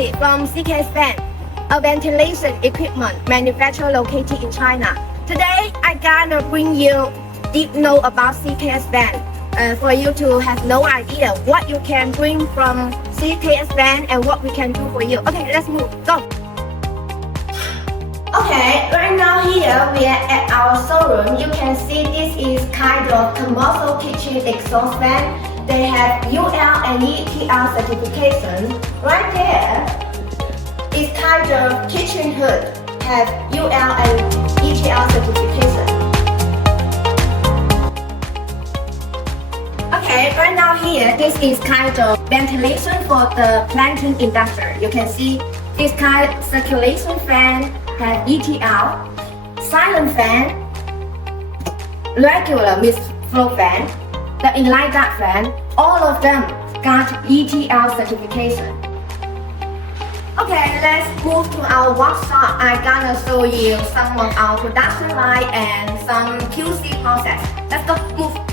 Kitty from CKS Fan, a ventilation equipment manufacturer located in China. Today, I gonna bring you deep know about CKS Fan for you to have no idea what you can bring from CKS Fan and what we can do for you. Okay, let's move. Go. Okay, right now here we are at our showroom. You can see this is kind of commercial kitchen exhaust fan. They have UL and ETL certification. Right there is kind of kitchen hood, have UL and ETL certification. Okay, right now here, this is kind of ventilation for the planting industry. You can see this kind of circulation fan have ETL, silent fan, regular mist flow fan, the inline duct fan, all of them got ETL certification. Okay, let's move to our workshop. I'm gonna show you some of our production line and some QC process. Let's go, move.